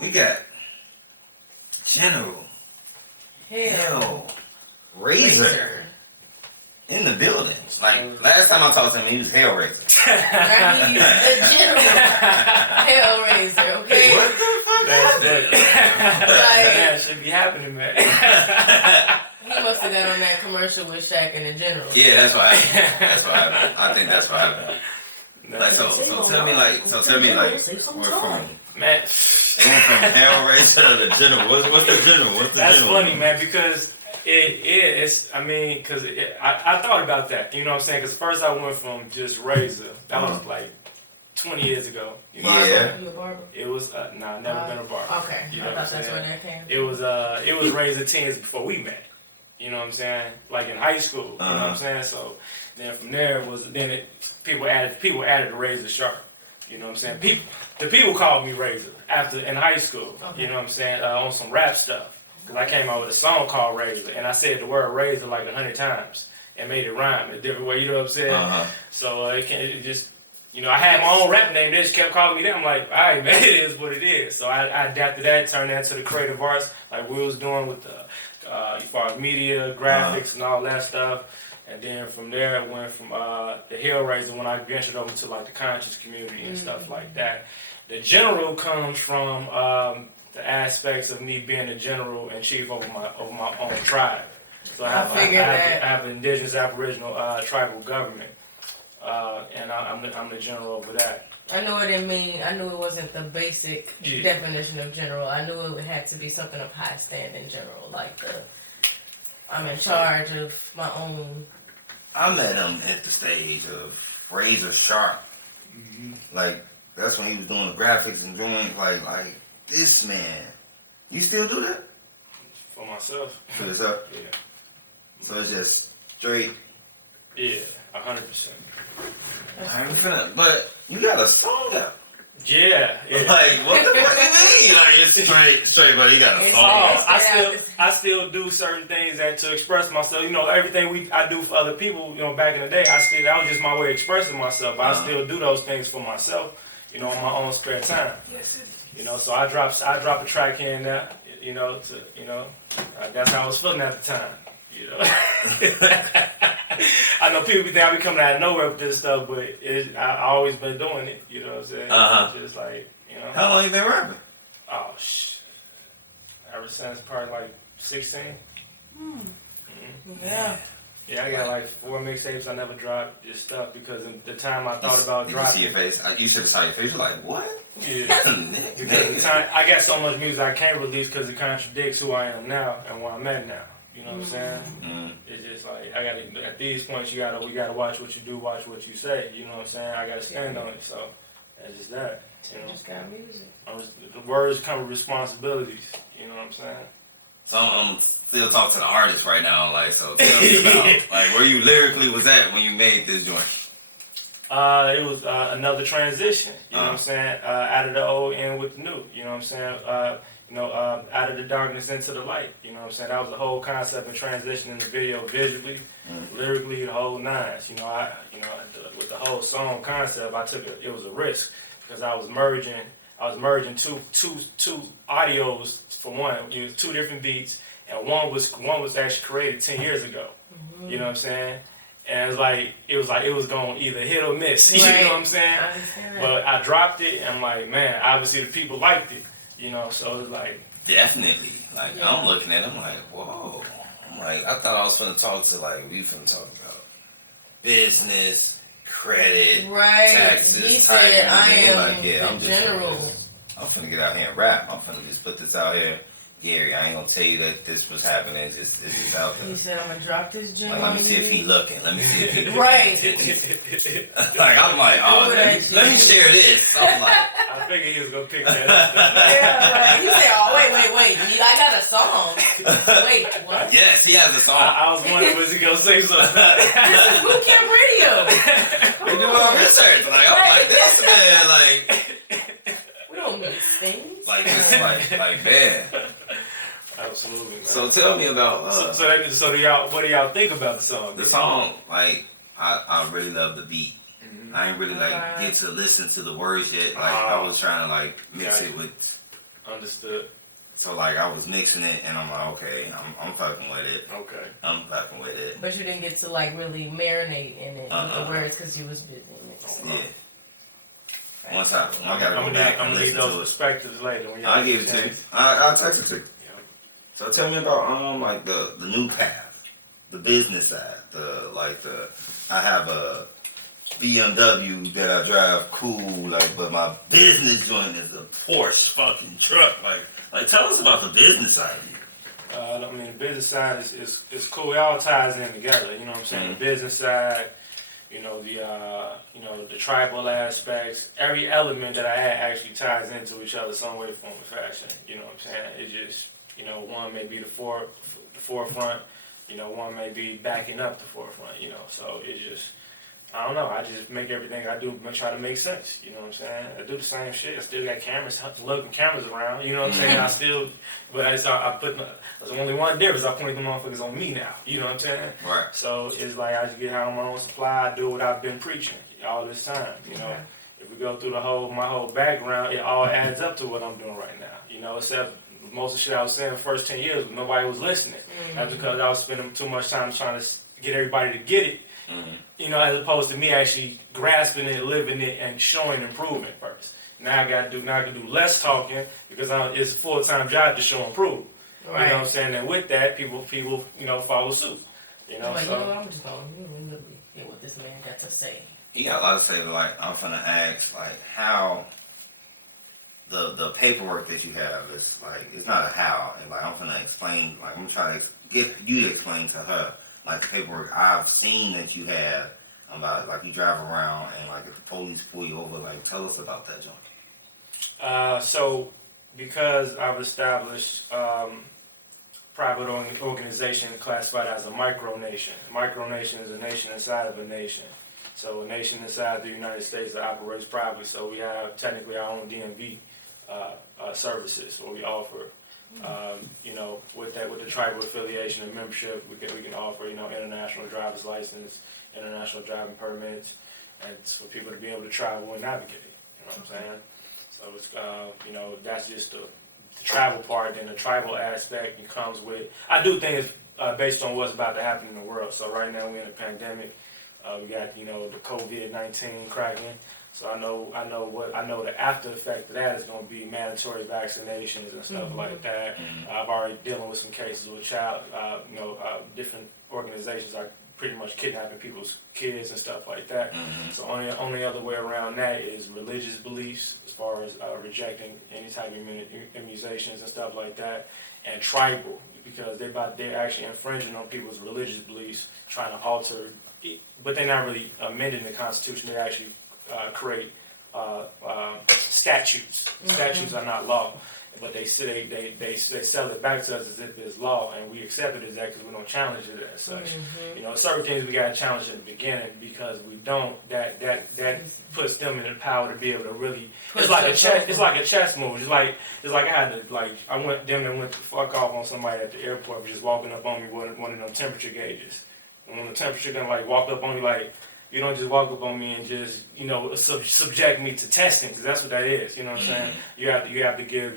We got Generalhail Razor in the buildings. Like last time I talked to him, he was Hellraiser. Now he's the Generalhail Razor, okay? What the fuck happened? That should be happening, man. He must have got on that commercial with Shaq and the General. Yeah, that's what happened. That's what happened. I think that's what happened. Like so tell me like we're from Man, they went from Hellraiser to the General. What's the General? What's the that's General? funny, man, because it's. I mean, because I thought about that. You know what I'm saying? Because first I went from just Razor. That was like 20 years ago. You know Yeah. You a barber? It was nah, never been a barber. Okay, You I know what I'm thought that's saying? where that came from. It was Razor 10 years before we met. You know what I'm saying? Like in high school. You know what I'm saying? So then from there people added the Razor Sharp. You know what I'm saying? The people called me Razor in high school. Okay. You know what I'm saying? On some rap stuff. Because I came out with a song called Razor, and I said the word Razor like 100 times and made it rhyme in a different way. You know what I'm saying? So it just, you know, I had my own rap name. They just kept calling me that. I'm like, all right, man, it is what it is. So I adapted that, turned that to the creative arts, like we was doing with the, as far as media, graphics, and all that stuff. And then from there, it went from the Hellraiser when I ventured over to like the conscious community and stuff like that. The General comes from the aspects of me being a general and chief over my own tribe. So I have an indigenous aboriginal tribal government, and I'm the general over that. I knew it didn't mean. I knew it wasn't the basic definition of general. I knew it had to be something of high standing general, like I'm in charge of my own. I met him at the stage of Razor Sharp. Like that's when he was doing the graphics and drawings. Like this man, you still do that For myself. for yourself? Yeah. So it's just straight. Yeah, 100%. I ain't finna, but you got a song out. Yeah. Like what the fuck you mean? Like it's straight, but you got a song. I still do certain things to express myself. You know, everything I do for other people. You know, back in the day, that was just my way of expressing myself. But I still do those things for myself. You know, in my own spare time. You know, so I drop a track here and there. You know, that's how I was feeling at the time. You know, I know people think I be coming out of nowhere with this stuff, but I always been doing it. You know what I'm saying? Just like, you know. How long you been rapping? Oh ever since probably like 16. Yeah. Yeah, I got like 4 mixtapes I never dropped, just stuff because at the time I thought about dropping. You see your face? You should have saw your face. You're like, what? Yeah. Because at the time I got so much music I can't release because it contradicts who I am now and where I'm at now. You know what I'm saying? It's just like at these points we gotta watch what you do, watch what you say. You know what I'm saying? I gotta stand on it. So that's just that. You know, Just got music. The words come with responsibilities. You know what I'm saying? So I'm still talking to the artist right now. Like, so tell me about like where you lyrically was at when you made this joint. It was another transition. You know what I'm saying? Out of the old in with the new. You know what I'm saying? Out of the darkness into the light. You know what I'm saying? That was the whole concept of transitioning the video visually, lyrically, the whole nines. You know, with the whole song concept, it was a risk because I was merging two audios for one. It was 2 different beats, and one was actually created 10 years ago. You know what I'm saying? And it was going to either hit or miss. You know what I'm saying? I understand that. But I dropped it, and I'm like, man, obviously the people liked it. You know, so it was like Definitely. Like I'm looking at it, I'm like, whoa. I'm like, I thought I was finna talk to we finna talk about business, credit, taxes, He said, I am like, the general. I'm finna get out here and rap. I'm finna just put this out here. Gary, I ain't gonna tell you that this was happening. It's just out there. He said, I'm gonna drop this gem Like, on let me see if he looking. Let me see if he Right. like I'm like, oh, let me share this. I'm like, I figured he was gonna pick that up. Yeah, right. He said, oh, wait. I got a song. Wait, what? yes, he has a song. I was wondering, was he gonna say something? This is Bootcamp Radio. We do our research. Like I'm like this man, like We don't mix things. like this, like man. Absolutely, man. So tell me about So what do y'all think about the song? the song. Like I really love the beat. I ain't really get to listen to the words yet. Like I was trying to mix it with Understood. So like I was mixing it, and I'm like, okay, I'm fucking with it. Okay. I'm fucking with it. But you didn't get to like really marinate in it with the words because you was busy mixing. Yeah. Once I gotta go back and listen those to it. perspectives later. When I'll give it to you. I'll text it to you. Yep. So tell me about like the new path, the business side, I have a BMW that I drive cool, like, but my business joint is a Porsche fucking truck. Like tell us about the business side of you. I mean, the business side is cool. It all ties in together. You know what I'm saying? Mm-hmm. The business side, the tribal aspects, every element that I had actually ties into each other some way, form, or fashion. You know what I'm saying? It just, one may be the forefront, one may be backing up the forefront, so it just, I don't know, I just make everything I do, try to make sense, you know what I'm saying? I do the same shit, I still got cameras, lugging cameras around, you know what I'm saying? I still, but there's only one difference, I point them motherfuckers on me now, you know what I'm saying? Right. So it's like I just get out of my own supply, I do what I've been preaching all this time, If we go through my whole background, it all adds up to what I'm doing right now, except most of the shit I was saying the first 10 years, nobody was listening. That's because I was spending too much time trying to get everybody to get it, as opposed to me actually grasping it, living it, and showing improvement first. Now I can do less talking because it's a full-time job to show and prove. Right. You know what I'm saying? And with that, people, follow suit. I'm just gonna really hear what this man got to say. He got a lot to say. Like I'm finna ask, like how the paperwork that you have is like it's not a how, and like I'm finna explain. Like I'm trying to get you to explain to her like the paperwork I've seen that you have about like you drive around and like if the police pull you over, like tell us about that joint. So because I've established private organization classified as a micronation. Micronation is a nation inside of a nation. So a nation inside the United States that operates privately. So we have technically our own DMV services, what we offer. With the tribal affiliation and membership, we can offer international driver's license, international driving permits, and for people to be able to travel and navigate. You know what I'm saying? So it's that's just the travel part. Then the tribal aspect comes with. I do think it's based on what's about to happen in the world. So right now we're in a pandemic. We got the COVID-19 cracking. So I know the after effect of that is going to be mandatory vaccinations and stuff like that. I've already dealing with some cases with different organizations are pretty much kidnapping people's kids and stuff like that. So only other way around that is religious beliefs, as far as rejecting any type of immunizations and stuff like that, and tribal, because they're actually infringing on people's religious beliefs, trying to alter, but they're not really amending the Constitution. They actually create statutes. Statutes are not law, but they sell it back to us as if it's law, and we accept it as that because we don't challenge it as such. Certain things we got to challenge in the beginning because we don't. That puts them in the power to be able to really. It's like a chess move. It's like I had to I went to fuck off on somebody at the airport for just walking up on me with one of them temperature gauges. And when the temperature gun walked up on me you don't just walk up on me and just, subject me to testing, because that's what that is, you know what I'm saying? You have to give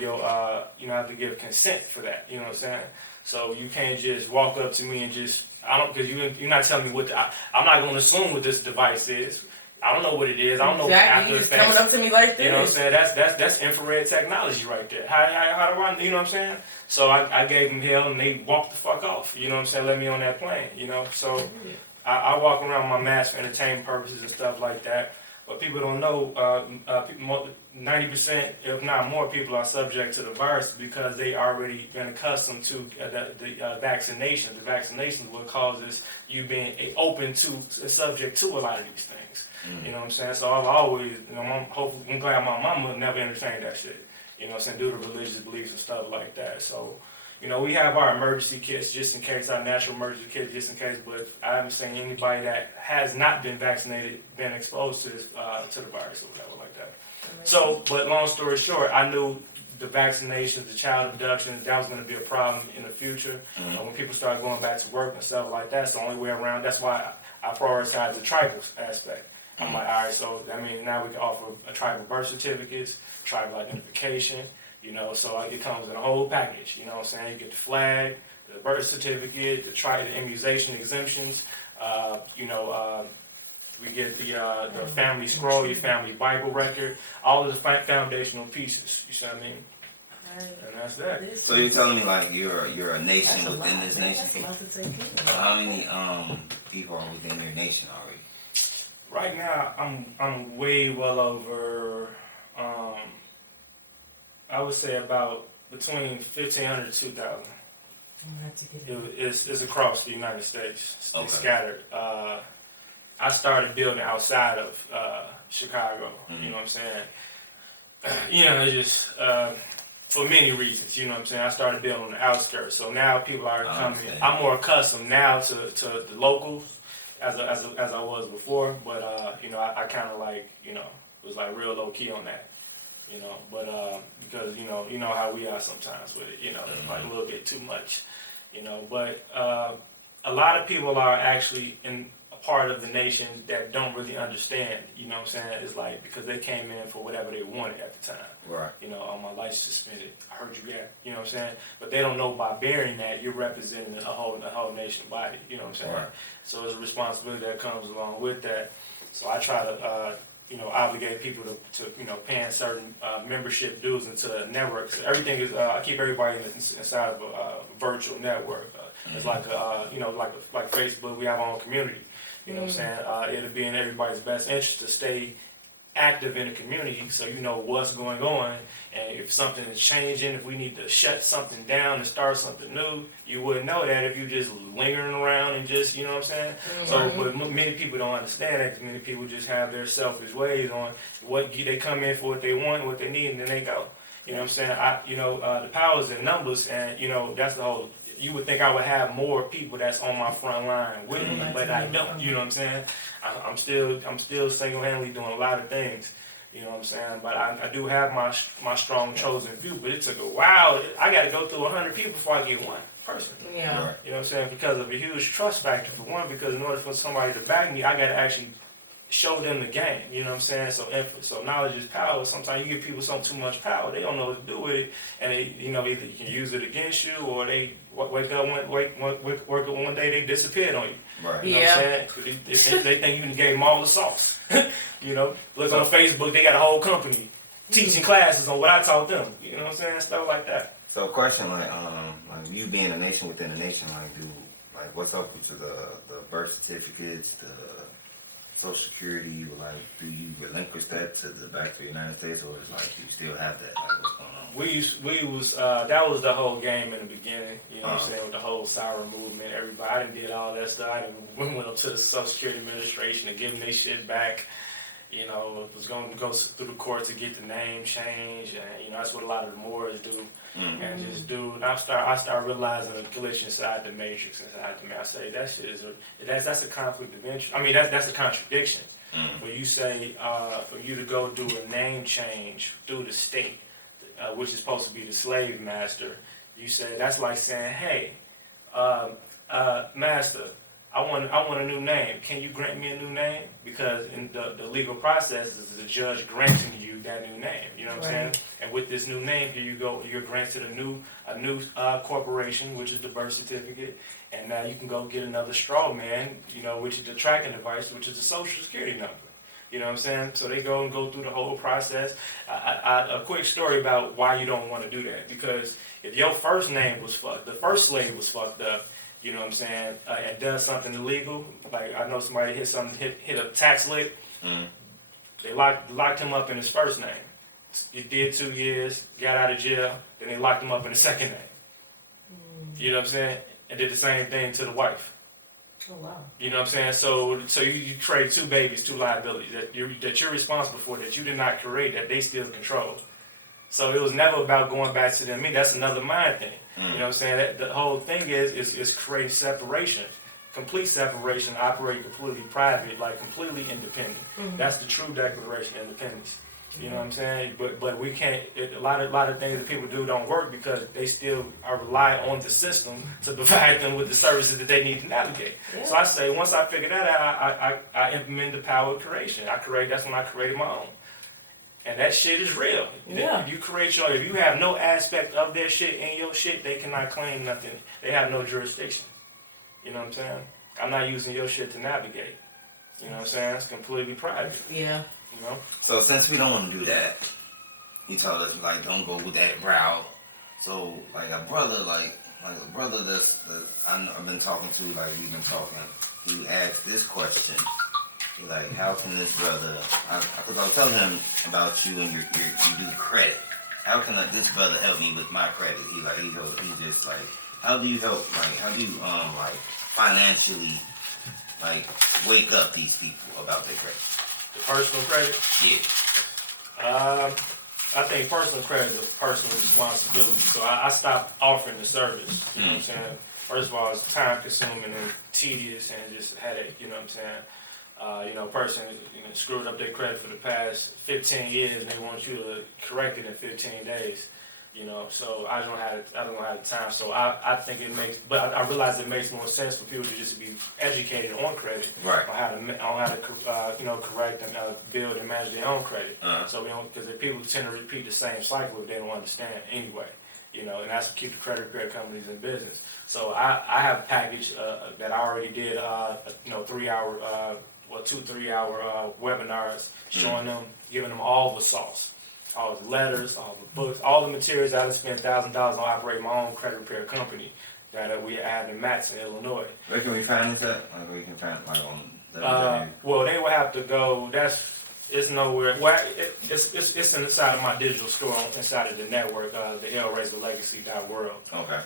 give consent for that, you know what I'm saying? So you can't just walk up to me and just, because you're not telling me I'm not going to assume what this device is. I don't know what it is. I don't know after effects. Coming up to me like this. You know what I'm saying? That's infrared technology right there. How do I, you know what I'm saying? So I gave them hell and they walked the fuck off, you know what I'm saying? Let me on that plane, so... I walk around with my mask for entertainment purposes and stuff like that, but people don't know. 90%, if not more, people are subject to the virus because they already been accustomed to the vaccination. The vaccination is what causes you being open to, subject to a lot of these things. You know what I'm saying? So I've always, I'm glad my mama never entertained that shit. You know what I'm saying? Due to religious beliefs and stuff like that. So. We have our emergency kits just in case, our natural emergency kits just in case, but I haven't seen anybody that has not been vaccinated, been exposed to the virus or whatever like that. So, but long story short, I knew the vaccinations, the child abductions, that was going to be a problem in the future. When people start going back to work and stuff like that, it's the only way around. That's why I prioritize the tribal aspect. I'm like, all right, so that means now we can offer a tribal birth certificates, tribal identification, You know, so it comes in a whole package. You know what I'm saying? You get the flag, the birth certificate, the immunization exemptions. You know, we get the family scroll, your family Bible record, all of the foundational pieces. You see what I mean? And that's that. So you're telling me like you're a nation within this nation? That's a lot to take in. How many people are within your nation already? Right now, I'm way well over. I would say about between 1,500 to 2,000. It's across the United States. It's scattered. I started building outside of Chicago. You know what I'm saying? You know, just for many reasons. You know what I'm saying? I started building on the outskirts, so now people are coming. I'm more accustomed now to the locals as I was before. But you know, I kind of like, you know, was like real low key on that. You know, but because you know how we are sometimes with it. You know, it's like a little bit too much. You know, but a lot of people are actually in a part of the nation that don't really understand. You know what I'm saying? It's like because they came in for whatever they wanted at the time. Right. You know, my license suspended. I heard you got. You know what I'm saying? But they don't know by bearing that you're representing a whole nation body. You know what I'm saying? Right. So there's a responsibility that comes along with that. So I try to. You know, obligate people to you know, paying certain membership dues into the network. So everything is, I keep everybody inside of a virtual network. It's like, you know, like Facebook, we have our own community. You know what I'm saying? It'll be in everybody's best interest to stay active in the community so you know what's going on. And if something is changing, if we need to shut something down and start something new, you wouldn't know that if you just lingering around and just, you know what I'm saying? So, but many people don't understand that. Many people just have their selfish ways on what they come in for, what they want, what they need, and then they go. You know what I'm saying? You know, the power's in numbers, and you know that's the whole. You would think I would have more people that's on my front line with me, but I don't. You know what I'm saying? I'm still single-handedly doing a lot of things. You know what I'm saying? But I do have my strong chosen few, but it took a while. I got to go through 100 people before I get one person. Yeah. You know what I'm saying? Because of a huge trust factor for one, because in order for somebody to back me, I got to actually show them the game. You know what I'm saying? So knowledge is power. Sometimes you give people too much power, they don't know what to do with it, and they, you know, either you can use it against you, or they wake up one day they disappeared on you. Right. You know what I'm saying? They think you gave them all the sauce. You know, look on Facebook, they got a whole company teaching classes on what I taught them. You know what I'm saying? Stuff like that. So, a question like you being a nation within a nation, what's up with the birth certificates, the Social Security? Like, do you relinquish that back to the United States, or is like you still have that? Like, what's going on? We was that was the whole game in the beginning. You know what I'm saying, with the whole siren movement. Everybody, I done did all that stuff. I done went up to the Social Security Administration to give them their shit back. You know, was going to go through the court to get the name changed, and you know that's what a lot of the Moors do, and just do. And I start realizing a glitch inside the matrix, inside the man. I say that shit is that's a conflict of interest. I mean that's a contradiction. When you say for you to go do a name change through the state, which is supposed to be the slave master, you say that's like saying, hey, master, I want a new name. Can you grant me a new name? Because in the legal process is the judge granting you that new name. You know what I'm saying? And with this new name, here you go. You're granted a new corporation, which is the birth certificate, and now you can go get another straw man, you know, which is the tracking device, which is the Social Security number. You know what I'm saying? So they go through the whole process. A quick story about why you don't want to do that. Because if your first name was fucked, the first slave was fucked up, you know what I'm saying, and does something illegal, like I know somebody hit a tax lick, they locked him up in his first name. He did 2 years, got out of jail, then they locked him up in the second name. You know what I'm saying? And did the same thing to the wife. Oh wow. You know what I'm saying? So you trade two babies, two liabilities that you're responsible for, that you did not create, that they still control. So it was never about going back to them. I mean, that's another mind thing. You know what I'm saying? The whole thing is creating separation, complete separation, operating completely private, like completely independent. That's the true declaration of independence. You know what I'm saying? But we can't. A lot of things that people do don't work because they still rely on the system to provide them with the services that they need to navigate. Yeah. So I say once I figure that out, I implement the power of creation. That's when I created my own. And that shit is real. Yeah. If you have no aspect of their shit in your shit, they cannot claim nothing. They have no jurisdiction. You know what I'm saying? I'm not using your shit to navigate. You know what I'm saying? It's completely private. Yeah. You know? So since we don't want to do that, he told us like don't go with that route. So like a brother that's I've been talking to, like we've been talking, he asked this question. He like, how can this brother? Because I was telling him about you and you do credit. How can this brother help me with my credit? He's just like, how do you help? Like, how do you like financially like wake up these people about their credit? The personal credit? Yeah. I think personal credit is a personal responsibility. So I stopped offering the service. You know what I'm saying? First of all, it's time consuming and tedious and just a headache. You know what I'm saying? Person screwed up their credit for the past 15 years and they want you to correct it in 15 days. So I don't have the time. So I think it makes, but I realize it makes more sense for people to just be educated on credit, Right. on how to correct and build and manage their own credit. Uh-huh. So because people tend to repeat the same cycle if they don't understand anyway. And that's to keep the credit repair companies in business. So I have a package that I already did, 2-3-hour webinars showing them, giving them all the sauce. All the letters, all the books, all the materials. I spent $1,000 on operating my own credit repair company that we have in Matson, Illinois. Where can we find this at? Like where you can find like on Well, they will have to go. It's nowhere. Well, it's inside of my digital store, inside of the network, the hellraiserlegacy.world. Okay.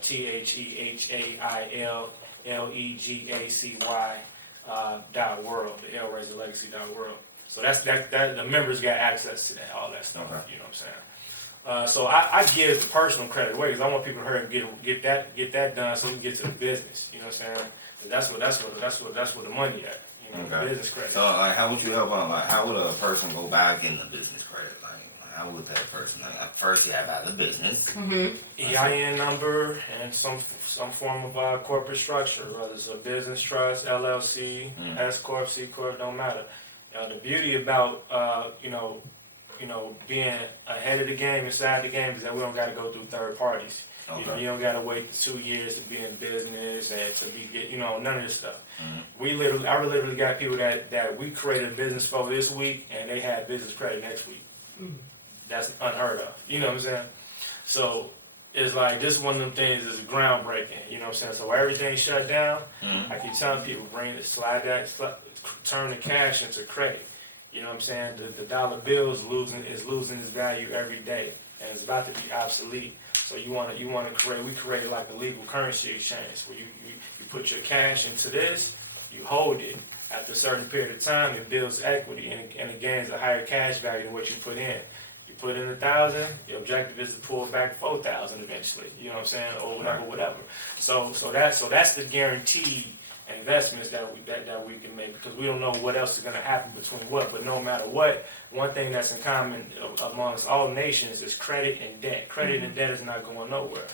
THEHAILLEGACY.world, the hellraiserlegacy.world. So that's the members got access to that, all that stuff. Okay. You know what I'm saying? So I give the personal credit away because I want people to hurry and get that done so we can get to the business. You know what I'm saying? That's where the money at. Okay. Business credit. So like, how would you help out? Like, how would a person go back in the business credit? Like, how would that person? Like, at first you have out of business. Mm-hmm. EIN number and some form of corporate structure, whether it's a business trust, LLC, S corp, C corp, don't matter. The beauty about being ahead of the game, inside the game, is that we don't got to go through third parties. Okay. You don't got to wait 2 years to be in business and to none of this stuff. Mm-hmm. I literally got people that we created a business for this week and they had business credit next week. That's unheard of. You know what I'm saying? So it's like, this is one of them things that's groundbreaking. You know what I'm saying? So everything shut down. I keep telling people, turn the cash into credit. You know what I'm saying? The dollar bill is losing its value every day, and it's about to be obsolete. So we create like a legal currency exchange where you put your cash into this, you hold it. After a certain period of time, it builds equity and it gains a higher cash value than what you put in. You put in 1,000, your objective is to pull back 4,000 eventually. You know what I'm saying? Or whatever. So that's the guaranteed investments that we can make, because we don't know what else is going to happen between what. But no matter what, one thing that's in common amongst all nations is credit and debt. Credit and debt is not going nowhere.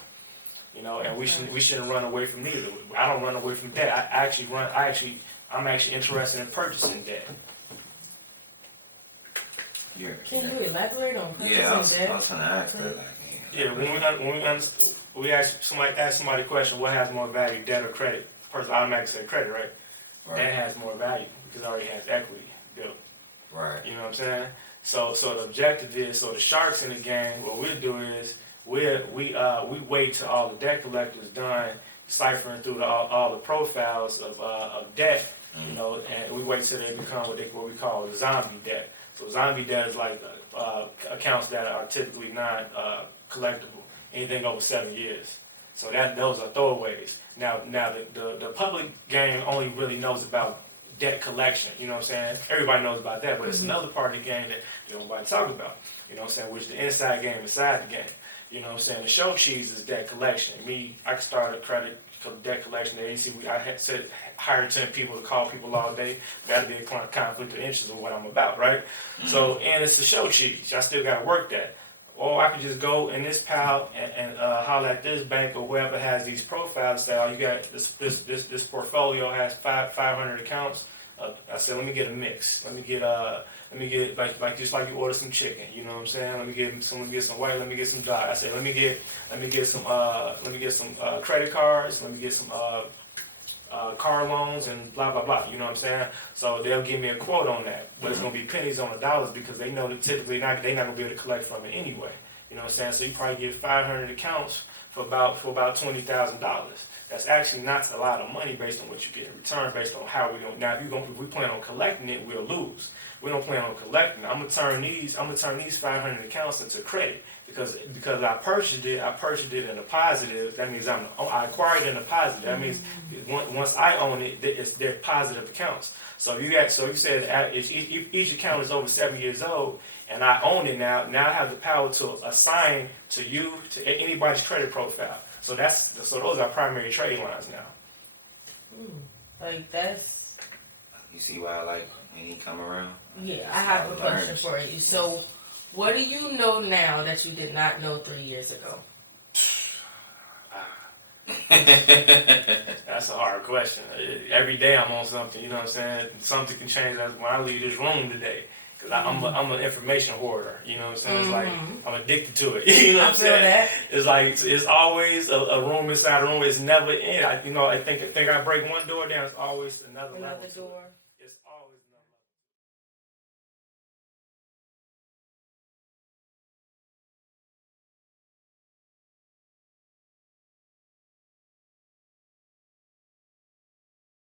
And we shouldn't run away from neither. I don't run away from debt. I'm actually interested in purchasing debt. Can you elaborate on purchasing Yeah, I was debt? going to ask that. Like, Yeah, when we ask somebody a question, what has more value, debt or credit? Person automatically say credit, right? Debt has more value because it already has equity built. Right. You know what I'm saying? So the objective is, the sharks in the game, what we'll do is we wait till all the debt collectors done ciphering through all the profiles of debt, and we wait till they become what we call zombie debt. So zombie debt is like accounts that are typically not collectible, anything over 7 years. So those are throwaways. Now the public game only really knows about debt collection. You know what I'm saying? Everybody knows about that, but it's another part of the game that nobody talk about. You know what I'm saying? Which is the inside game inside the game. You know what I'm saying? The show cheese is debt collection. I can start a debt collection agency. I said hire 10 people to call people all day. That'd be a conflict of interest of what I'm about, right? So, and it's the show cheese. I still got to work that. Or I could just go in this pal and holler at this bank or whoever has these profiles. Say, you got this portfolio has 500 accounts. I said, let me get a mix. Let me get like just like you order some chicken. You know what I'm saying? Let me get some white. Let me get some dark. I said, let me get some credit cards. Let me get some car loans and blah blah blah. You know what I'm saying? So they'll give me a quote on that, but it's gonna be pennies on the dollars because they know that typically they're not gonna be able to collect from it anyway. You know what I'm saying? So you probably get 500 accounts for about $20,000. That's actually not a lot of money based on what you get in return, based on how we going. Now, if we plan on collecting it, we'll lose. We don't plan on collecting. I'm gonna turn these 500 accounts into credit because I purchased it in a positive. That means I acquired it in a positive. That means once I own it, they're positive accounts. So you said if each account is over 7 years old. And I own it now. Now I have the power to assign to you to anybody's credit profile. So those are primary trade lines now. Like that's. You see why I like when he come around? Yeah, I have a question for you. So, what do you know now that you did not know 3 years ago? That's a hard question. Every day I'm on something. You know what I'm saying? Something can change. That's when I leave this room today. Cause I'm an information hoarder, you know what I'm saying? It's like I'm addicted to it. You know what I'm saying? That. It's like it's always a room inside a room. It's never in. I think I break one door down. It's always another door.